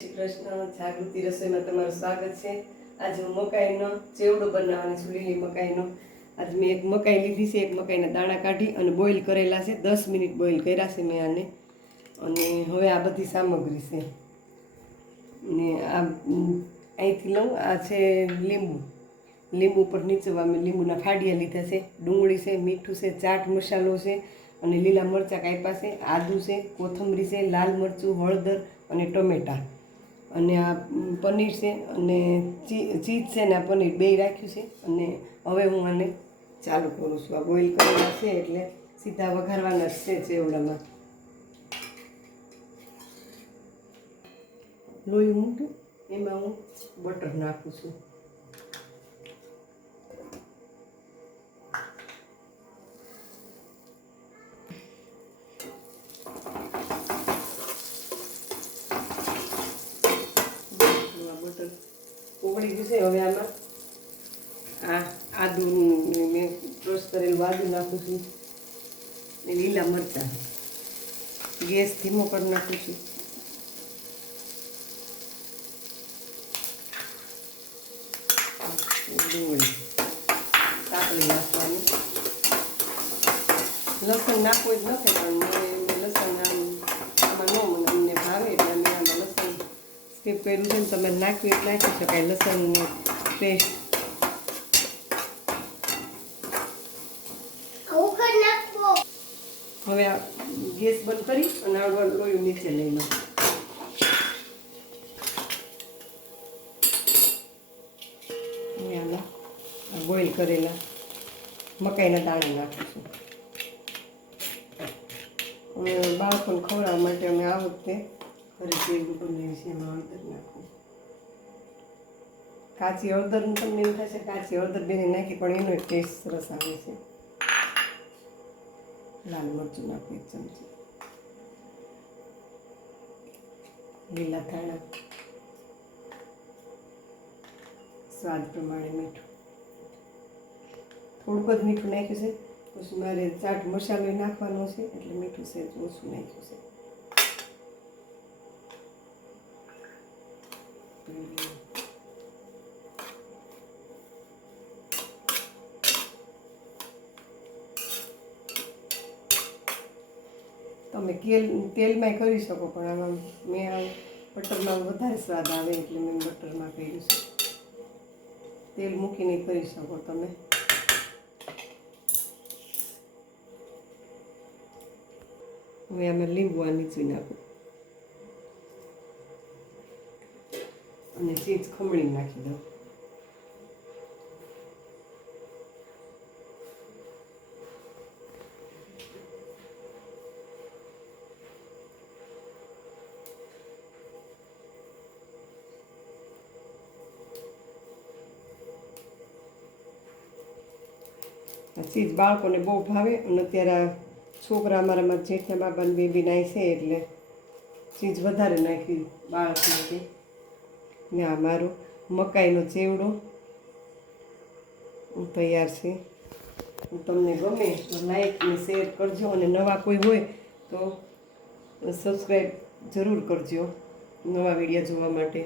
શ્રી કૃષ્ણ. જાગૃતિ રસોઈમાં તમારું સ્વાગત છે. આજે હું મકાઈનો ચેવડો બનાવવાની છું, લીલી મકાઈનો. આજે મેં એક મકાઈ લીધી છે, એક મકાઈના દાણા કાઢી અને બોઇલ કરેલા છે. 10 મિનિટ બોઇલ કર્યા છે મેં આને. અને હવે આ બધી સામગ્રી છે ને આ અહીંથી લઉં. આ છે લીંબુ પર નીચવા મેં લીંબુના ફાડિયા લીધા છે, ડુંગળી છે, મીઠું છે, ચાટ મસાલો છે અને લીલા મરચાં કાપ્યા છે, આદું છે, કોથમરી છે, લાલ મરચું, હળદર અને ટમેટાં અને આ પનીર છે અને ચીઝ છે ને આ પનીર બે રાખ્યું છે. અને હવે હું આને ચાલુ કરું છું. આ બોઇલ કરેલા છે એટલે સીધા વઘારવાના જ છે ચેવડામાં. લોહી મૂકું એમાં હું બટર નાખું છું. બટર ઉકળી ગયું છે. હવે આમાં આ આદુ મેં ક્રોસ કરેલું આદુ નાખું છું ને લીલા મરચાં. ગેસ ધીમો કરી નાખું છું. ડુંગળી કાપડી નાખવાની. લસણ નાખવું જ નથી પણ મેં લસણ આમાં ન મને ભાવે એટલે મેં આમાં લસણ સ્કીપ કર્યું છે ને. તમે નાખવી એટલે નાખી શકાય લસણની પેસ્ટ. હવે આ ગેસ બંધ કરી અને આ લોહી નીચે લઈ લો. બોઇલ કરેલા મકાઈના દાણા નાખીશું. હવે બાળકોને ખવડાવવા માટે અમે આ વખતે ઘરે ચેવડું બનાવીએ છીએ. એમાં હળદર નાખું. કાચી હળદરનું તમને એમ થશે કાચી હળદર બેને નાખી પણ એનો ટેસ્ટ સરસ આવે છે. લાલ મરચું નાખું 1 ચમચી. લીલા ધાણા, સ્વાદ પ્રમાણે મીઠું. થોડુંક જ મીઠું નાખ્યું છે. પછી મારે ચાટ મસાલો નાખવાનો છે એટલે મીઠું છે ઓછું નાખ્યું છે. તમે તેલમાં કરી શકો પણ આમાં મેં બટરમાં વધારે સ્વાદ આવે એટલે મેં બટરમાં કર્યું છે. તેલ મૂકીને કરી શકો તમે. હવે આમાં લીંબુ આ નીચવી નાખું અને ચીઝ ખમણી નાખી દઉં. ચીઝ બાળકોને બહુ ભાવે અને અત્યારે છોકરા અમારામાં જેઠના બાબાની બેબી નાય છે એટલે ચીઝ વધારે નાખી બાળક માટે. ને આ મારો મકાઈનો ચેવડો તૈયાર છે. તમને ગમે તો લાઈક અને શેર કરજો અને નવા કોઈ હોય તો સબસ્ક્રાઈબ જરૂર કરજો નવા વિડીયો જોવા માટે.